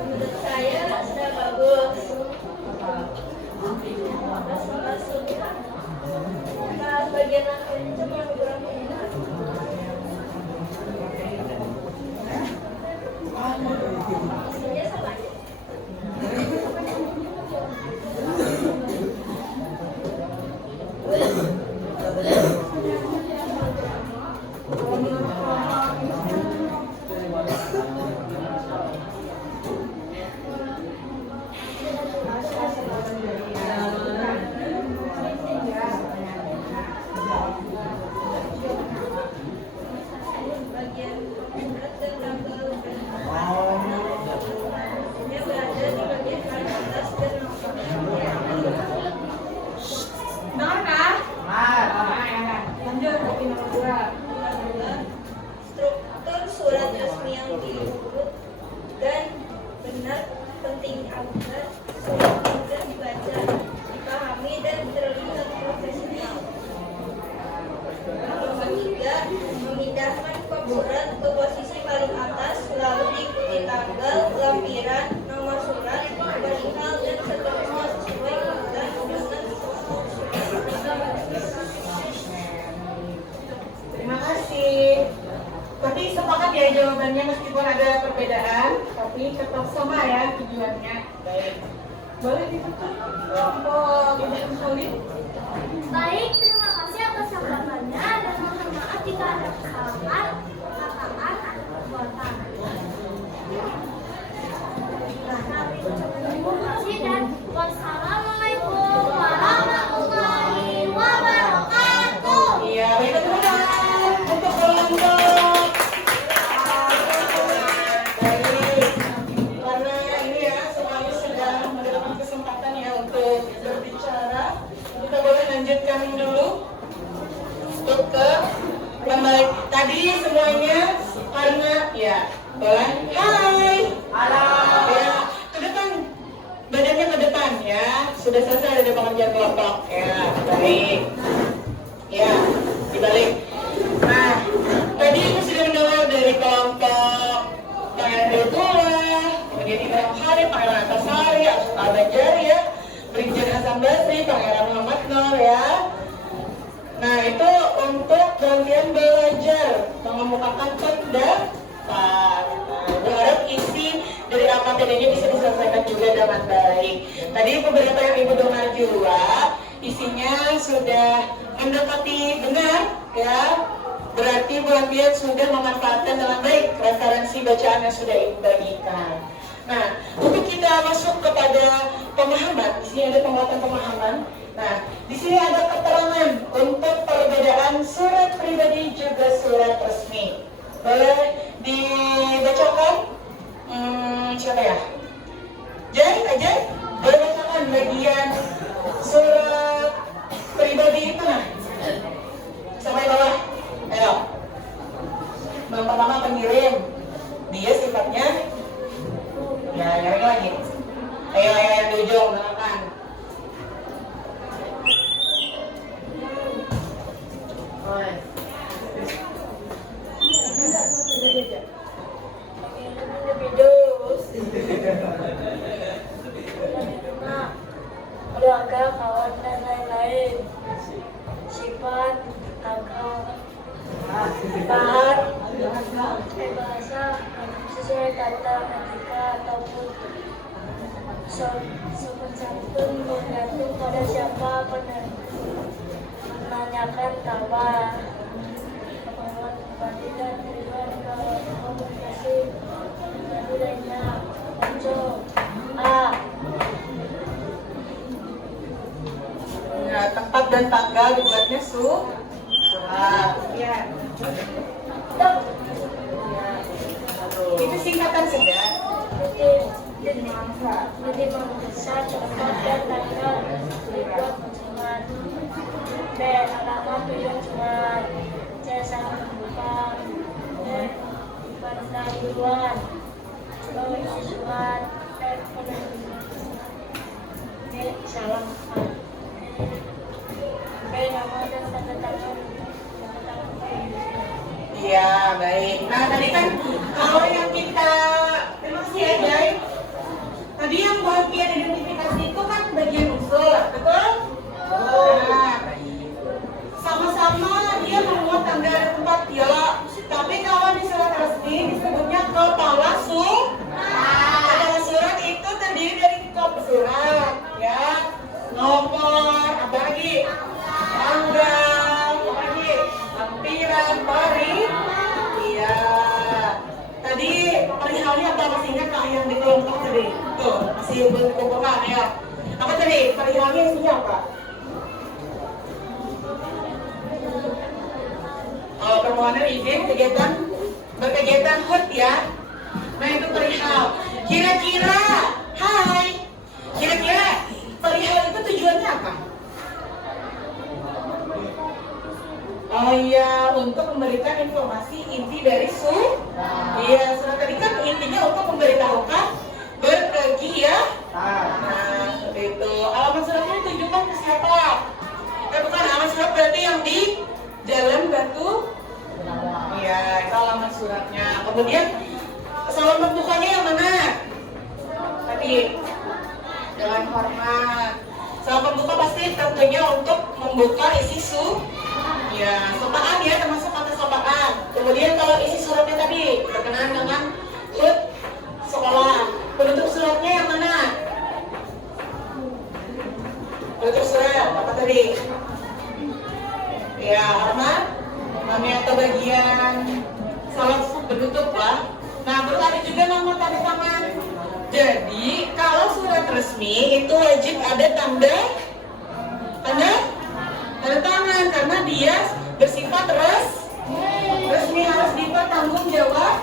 Menurut saya sudah bagus. Nah, bagian akhirnya cuma yang kurang enak. Hasilnya sama aja. jawabannya meskipun ada perbedaan, tapi tetap sama ya tujuannya. Baik. Boleh ditutup untuk Ibu Solid? Baik, terima kasih atas sambutannya dan mohon maaf jika ada kesalahan, perkataan, atau perbuatan. Terima kasih dan wassalamualaikum warahmatullahi wabarakatuh. Iya, baik teman-teman. Untuk kelompok. Baik. Karena ini ya, semuanya sudah mendapatkan kesempatan ya untuk berbicara. Kita boleh lanjutkan dulu untuk ke pembalik tadi semuanya karena ya boleh. Hai. Halo. Ya, ke depan. Badannya ke depan ya. Sudah selesai ada pengerjaan kelompok ya. Baik. Ya, dibalik. Nah, tadi aku sudah mendengar dari kelompok Pangeran Deltula, kemudian Ibrahim Hari, Pangeran Antasari, Asus Al-Banjari ya, Brigjen Hasan Basri, Pangeran Muhammad Nur ya. Nah, itu untuk bagian belajar mengemukakan pendapat. Nah, berharap isi dari AKPD-nya bisa diselesaikan juga dengan baik. Tadi beberapa yang Ibu dengar juga, isinya sudah mendekati benar ya. Berarti Bu Ambian sudah memanfaatkan dengan baik referensi bacaan yang sudah Ibu bagikan. Nah, untuk kita masuk kepada pemahaman, di sini ada penguatan pemahaman. Nah, di sini ada keterangan untuk perbedaan surat pribadi juga surat resmi. Boleh dibacakan? Siapa ya? Jai, boleh bacakan bagian surat pribadi itu nah. Sampai bawah. Ayo. Yang pertama pengirim. Dia sifatnya ya nyari lagi. Ayo yang di ujung menekan. Keluarga, kawan dan lain-lain. Sifat, agama, bahan, bahasa, sesuai kata, etika ataupun sopan santun bergantung pada siapa menanyakan kabar. Pengeluaran pribadi dan tujuan komunikasi pribadi lainnya. Contoh A. Ya, tempat dan tanggal dibuatnya surat. Ya. Itu singkatan saja. Jadi mangsa tempat dan tanggal dibuat surat. B. Alamat tujuan surat. C. Salam pembuka. D. Pendahuluan. Isi surat. D. D. Salam. B. Nama dan tanda tangan. Iya, baik. Nah, tadi kan kalau yang kita terima kasih ya, Jai. Tadi yang bagian identifikasi itu kan bagian unsur, betul? Nah, sama-sama dia memuat tanda dan tempat ya. Tapi kalau di surat resmi disebutnya kepala surat. Kepala surat itu terdiri dari kop surat, ya. Nomor, apa lagi? Tanggal, apa lagi? Lampiran, iya. Tadi perihalnya apa masih ingat Kak yang di kelompok tadi? Tuh, masih belum dikumpulkan ya. Apa tadi? Perihalnya isinya apa? Permohonan izin kegiatan berkegiatan HUT ya. Nah itu perihal. Kira-kira, hai. Kira-kira perihal itu tujuannya apa? Oh iya, untuk memberikan informasi inti dari iya, surat tadi kan intinya untuk memberitahukan berkegiatan. Nah, seperti itu. Alamat suratnya ditujukan ke siapa? Bukan alamat surat berarti yang di Jalan Batu. Iya, itu alamat suratnya. Kemudian salam pembukanya yang mana? Tadi dengan hormat. Salam pembuka pasti tentunya untuk membuka isi ya, sopaan ya, termasuk kata sopaan. Kemudian kalau isi suratnya tadi berkenaan dengan HUT sekolah. Penutup suratnya yang mana? Penutup surat apa tadi? Ya, halaman atau bagian salah penutup lah. Nah, perlu ada juga nomor tanda tangan. Jadi, kalau surat resmi itu wajib ada tanda tangan karena dia bersifat resmi, harus dipertanggungjawab.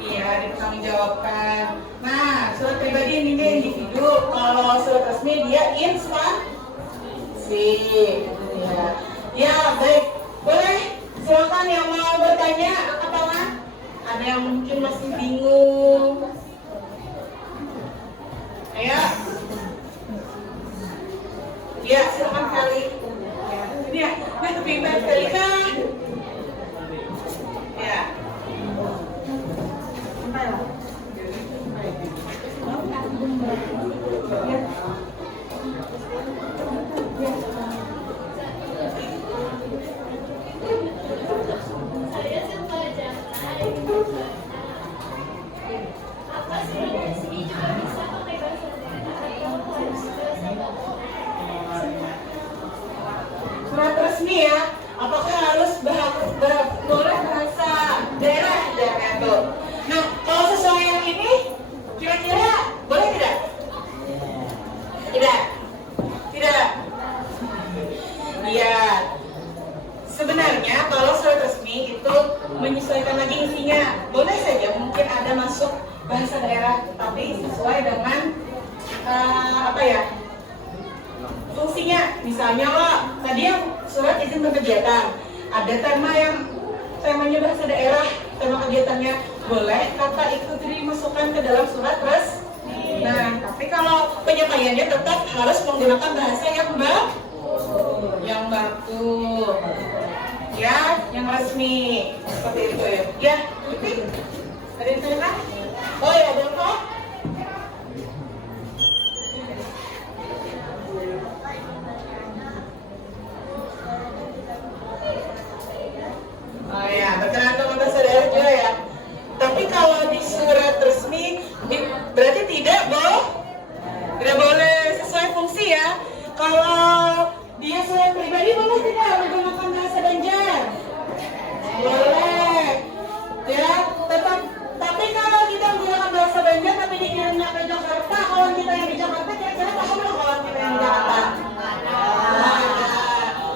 Iya, dipertanggungjawabkan. Nah, surat pribadi ini dia individu. Kalau surat resmi dia instansi. Ya, baik. Boleh silakan yang mau bertanya angkat tangan. Ada yang mungkin masih bingung. Ayo. Ya, silakan kali. Ini ya, nah lebih baik kali kan? Ya. Saya suka jangan. Apa sih resmi juga bisa pakai bahasa daerah atau harus bahasa daerah? Surat resmi ya, apakah harus boleh bahasa daerah itu? Nah, kalau sesuai yang ini, kira-kira boleh tidak? Tidak. Iya. Sebenarnya kalau surat resmi itu menyesuaikan lagi isinya, boleh saja mungkin ada masuk bahasa daerah, tapi sesuai dengan fungsinya. Misalnya tadi yang surat izin berkegiatan, ada temanya bahasa daerah, tema kegiatannya boleh kata itu dimasukkan ke dalam surat resmi. Nah, tapi kalau penyampaiannya tetap harus menggunakan bahasa yang baku, ya, yang resmi seperti itu ya. Ya, ada yang tanya? Oh ya, Bapak. Oh ya, berkenaan dengan bahasa daerah juga ya. Tapi kalau di surat resmi berarti tidak boleh sesuai fungsi ya. Kalau dia surat pribadi boleh tidak menggunakan bahasa Banjar? Boleh. Ya, tetap. Tapi kalau kita menggunakan bahasa Banjar tapi dikirimnya ke Jakarta, kawan kita yang di Jakarta kira-kira paham nggak kawan kita yang di Jakarta?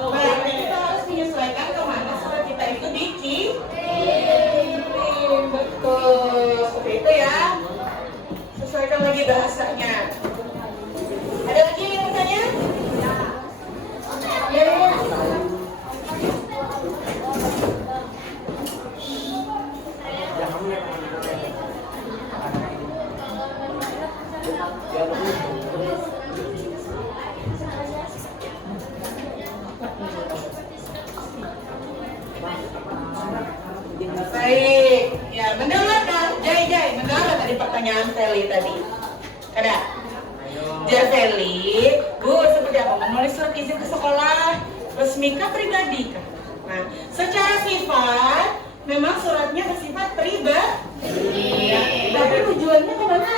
Berarti kita harus menyesuaikan kemana surat kita itu dikirim. Betul, seperti itu ya. Sesuaikan lagi bahasanya. Ada lagi yang bertanya? Ya. Baik, ya mendengar kan? Jai, mendengar tadi pertanyaan Feli tadi? Ada? Ya Feli, Bu, seperti apa? Menulis surat izin ke sekolah resmi kah pribadi kah? Nah, secara sifat memang suratnya bersifat pribadi. Ya, tapi tujuannya ke mana?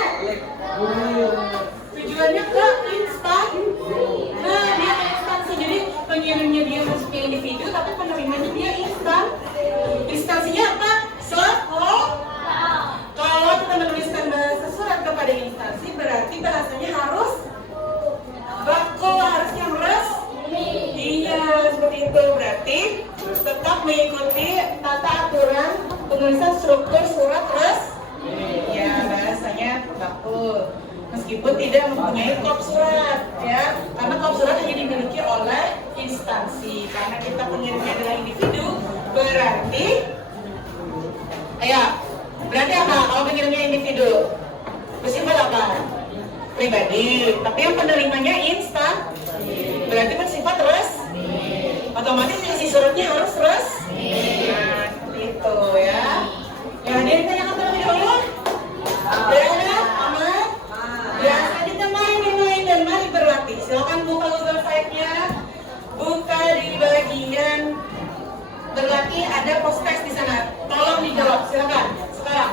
Tujuannya ke instansi. Nah, dia ke instansi. Jadi pengirimnya dia masuk ke individu, tapi penerimanya dia instansinya apa? Sekolah. Kalau kita menuliskan bahasa surat kepada instansi, berarti bahasanya harus baku, harus yang resmi. Iya, seperti itu. Berarti tetap mengikuti tata aturan penulisan struktur surat resmi. Ya, bahasanya baku. Meskipun tidak mempunyai kop surat, ya, karena kop surat hanya dimiliki oleh instansi. Karena kita pengirimnya adalah individu, berarti apa? Kalau pengirimnya individu, bersifat apa? Pribadi. Tapi yang penerimanya instansi, berarti bersifat resmi. Otomatis isi suratnya harus resmi. Nah, seperti itu ya. Ya, dia ditanyakan terlebih dahulu. Ada aman? Biasa ditemani main dan mari berlatih. Silakan buka Google Site-nya. Buka di bagian berarti ada postes di sana. Tolong dijawab, silakan. Sekarang.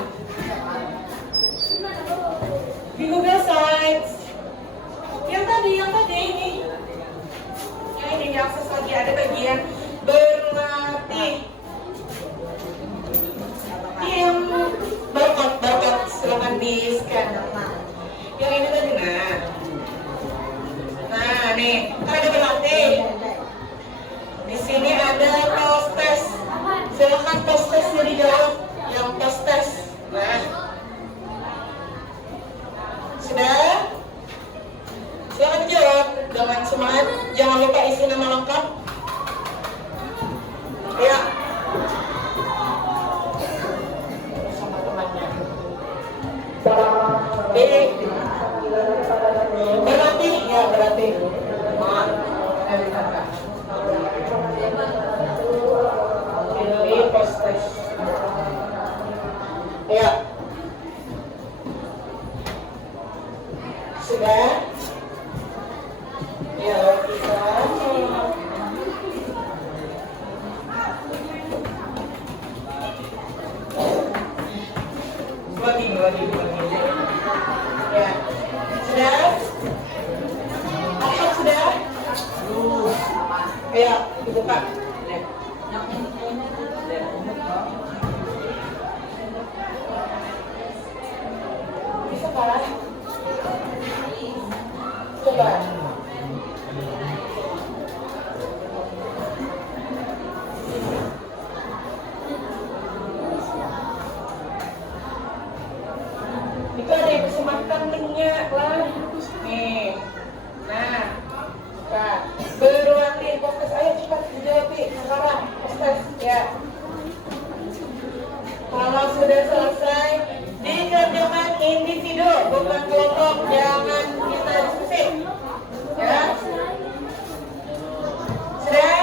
Di Google Sites. Yang tadi ini. Yang ini diakses lagi ada bagian berlatih. Yang barcode silakan di scan. Yang ini tadi nah nih kan ada berlatih. Di sini ada postes. Silakan postesnya dijawab. Yang postes. Nah, sudah? Silakan dijawab dengan semangat. Jangan lupa isi nama lengkap. Ya. Sama temannya. Berarti ya berarti. Dari kakak. Pilih postes. Ya. Sudah? Ya, kita. Lagi. Ya. Sudah? Apa sudah? Ya, dibuka. Bisa kan? Coba. Itu ada yang kesempatan linknya lah. Nih. Nah. Berlatih postes. Ayo cepat dijawab sekarang. Postes ya. Kalau sudah selesai dikerjakan individu bukan kelompok, jangan kita diskusi. Ya. Sudah?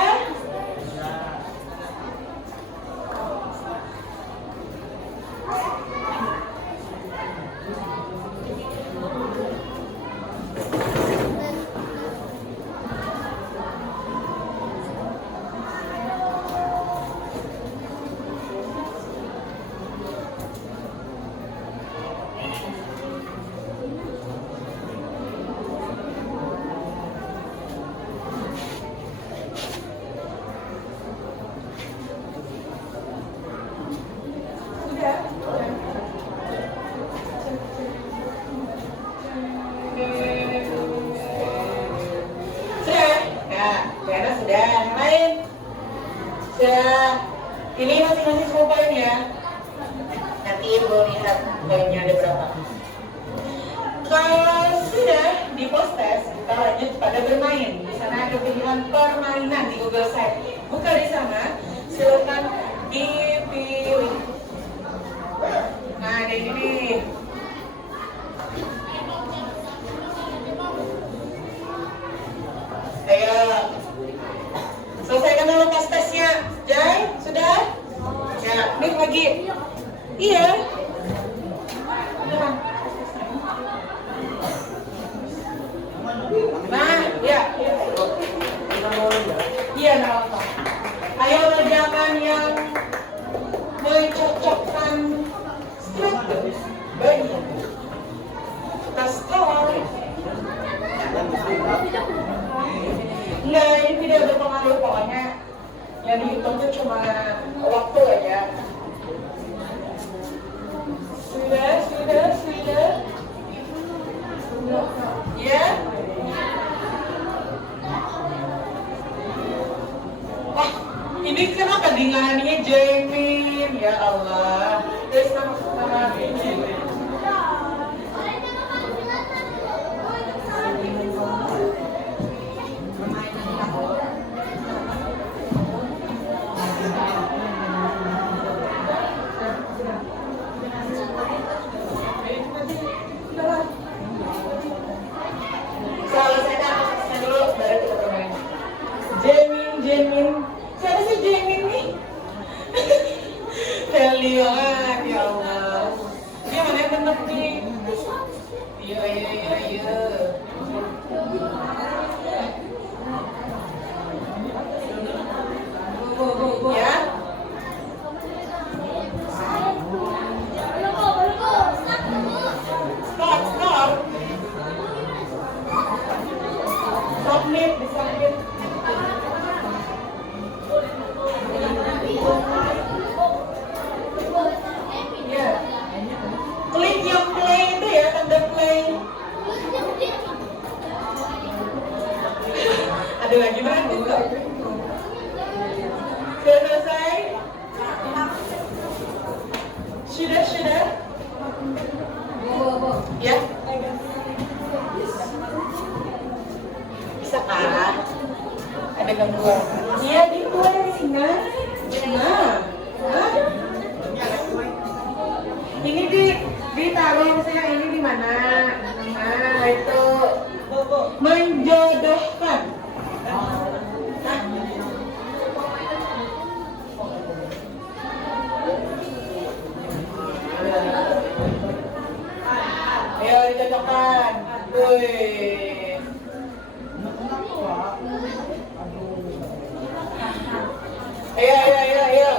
Ini masing-masing semua poin ya. Nanti Ibu lihat poinnya ada berapa. Kalau sudah di postes, kita lanjut pada bermain. Di sana ada pilihan permainan di Google Sites. Buka di sana, silakan dipilih. Nah, ada ini nih. Ayo. Selesaikan dulu postesnya. Jai, sudah? Ya, nih lagi. Iya. Nah, ya. Iya, nggak apa. Ayo kerjakan yang mencocokkan struktur. Baik. Kita skor. Enggak, ini tidak berpengaruh pokoknya. Yang dihitung itu cuma waktu aja. Sudah. Ya? Wah, ini kenapa dinganinya Jamin? Ya Allah. Terus nama ini. Jamin. Siapa sih Jamin nih? Helian, ya Allah. Ini mana yang bener nih? Iya. Ya. ada gangguan. Iya, di keluar dari sini. Nah. Ini ditaruh misalnya ini di mana? Nah, itu menjodohkan. Ayo dicocokkan. Wih. Ayo.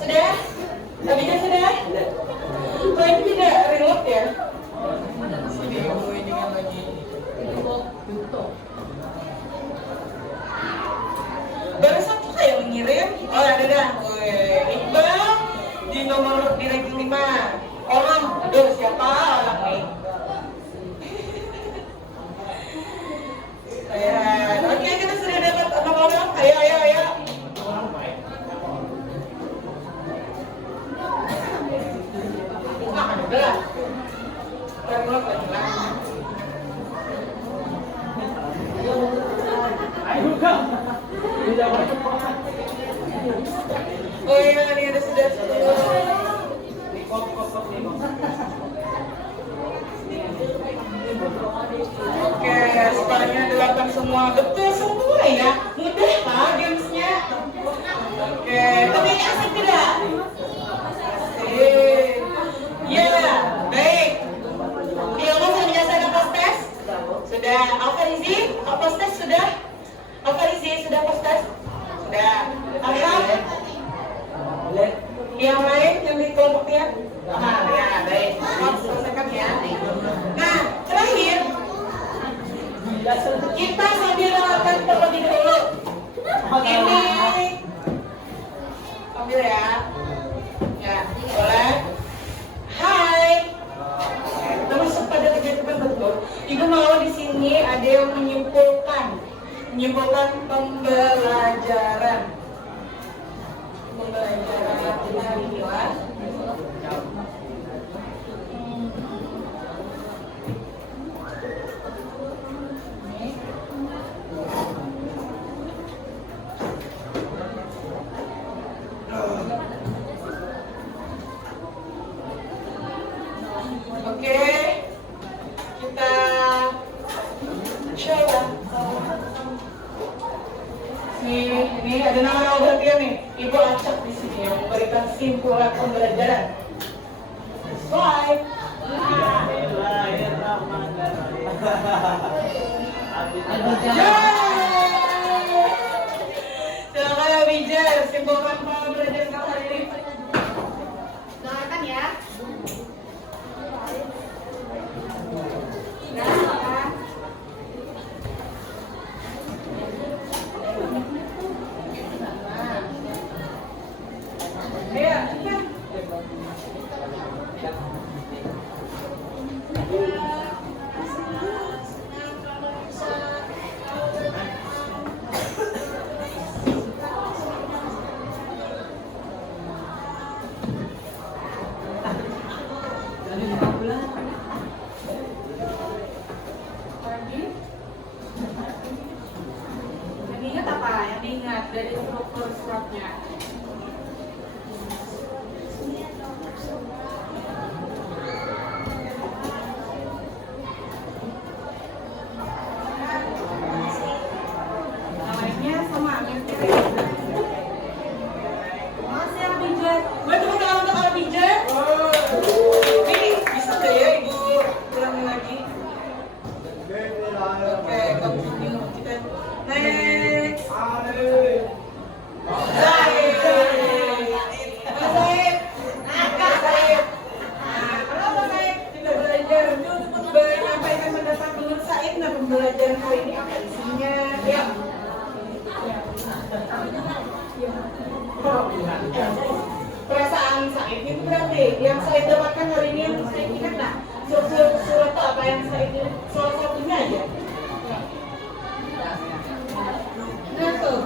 Sudah? Tadinya sudah? Oh, ini tidak reload ya? Baru satu kayak mengirim. Oh, ada dah. Iqbal di nomor di ranking 5. Orang, aduh siapa orang nih? Oke, kita sudah dapat 6 orang. Ayo. Udah. Reload lagi. Oh iya, ini ada sudah 10. Oke, skornya 8 semua. Betul semua ya. Mudah pak gamesnya. Oke, tapi asik tidak? Asik. Ya, baik. Dioma sudah menyelesaikan post test? Sudah. Alfarizi, post test sudah? Alfarizi sudah post test? Sudah. Arham? Yang lain yang di kelompok dia? Ya, baik. Selesaikan ya. Nah, terakhir kita sambil melakukan terlebih dahulu. Ini ambil ya. Ya, boleh. Hai. Kita masuk pada kegiatan betul. Ibu mau di sini ada yang menyimpulkan pembelajaran hari ini. Oke, kita coba. Ini ada nama berarti nih. Ibu acak di sini yang memberikan simpulan pembelajaran. Slide. Silakan Abijar, simpulkan pembelajaran kali ini. Dengarkan ya. Ingat apa? Yang diingat dari struktur suratnya. Namanya sama mirip. Masih Abijat. Gue tepuk tangan untuk Abijat. Ini bisa nggak ya ibu ulangi lagi? Oke, continue kita next. Pembelajaran kali ini apa isinya? Ya. Perasaan Said itu berarti yang Said dapatkan hari ini yang Said ingat nggak? Surat apa yang Said ini? Salah satunya aja. Nah, tuh.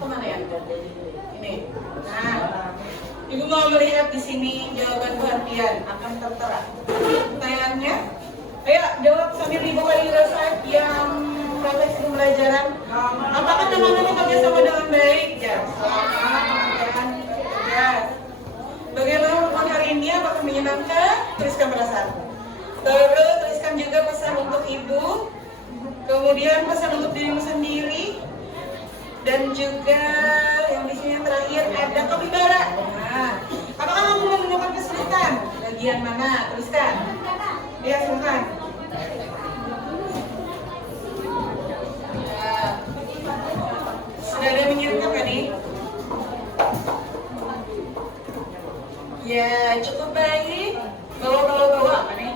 Kemana ya? Ini. Nah, Ibu mau melihat di sini jawaban perhatian akan tertera. Pertanyaannya, ayo jawab sambil dibuka di website yang refleksi pembelajaran. Apakah teman-teman bekerja sama dengan baik? Ya, selama pengerjaan tugas. Bagaimana hubungan hari ini? Apakah menyenangkan? Tuliskan perasaan. Terus tuliskan juga pesan untuk ibu. Kemudian pesan untuk dirimu sendiri. Dan juga yang di sini yang terakhir ada kapibara. Nah, apakah kamu menemukan kesulitan? Bagian mana? Tuliskan. Ya, silakan. Ya. Sudah ada mengirimkan tadi? Ya, cukup baik. Bawa apa nih?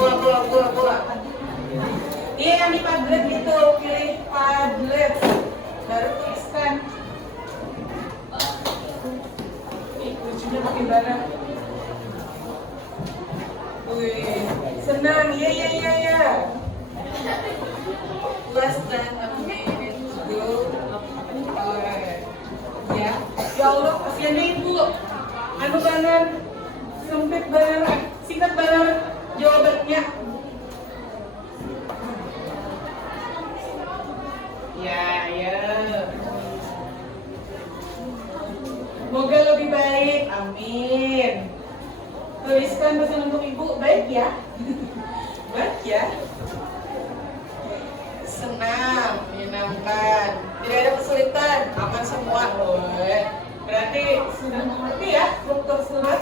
Bawa. Iya, yang di Padlet itu, pilih Padlet. Baru tuliskan. Lucunya pakai barang. Wih, senang. Iya. Less than a minute ago. Ya Allah, kasihannya ibu. Anu banget, sempit banget, singkat banget jawabannya. Ya. Semoga lebih baik, amin. Tuliskan pesan untuk ibu, baik ya. Baik ya. Senang, menyenangkan, tidak ada kesulitan, aman semua. Berarti sudah mengerti ya struktur surat.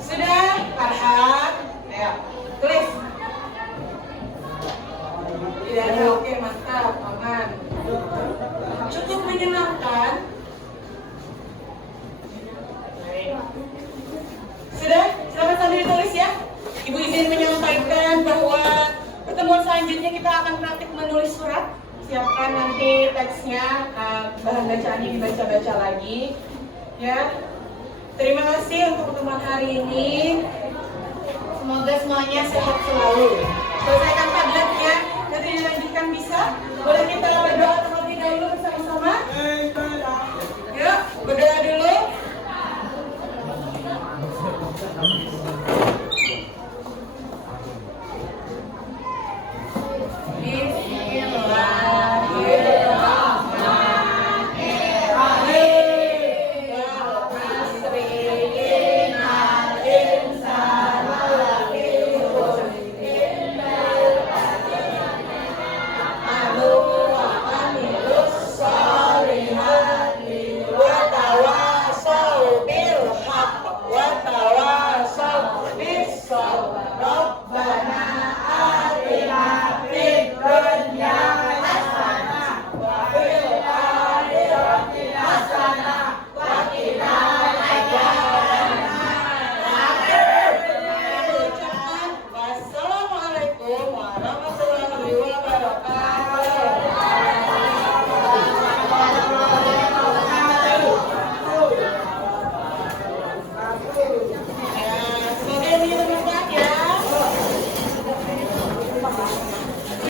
Sudah, Farhan. Ayo, tulis. Tidak ada, oke, mantap, aman. Cukup menyenangkan. Baik. Sudah, selamat sambil ditulis ya. Ibu izin menyampaikan bahwa pertemuan selanjutnya kita akan praktik menulis surat. Siapkan nanti teksnya, bahan bacaannya dibaca-baca lagi. Ya. Terima kasih untuk pertemuan hari ini. Semoga semuanya sehat selalu. Selesaikan Padletnya, nanti dilanjutkan bisa. Boleh kita berdoa terlebih dahulu bersama-sama? Yuk, berdoa dulu. Wassalamualaikum warahmatullahi wabarakatuh.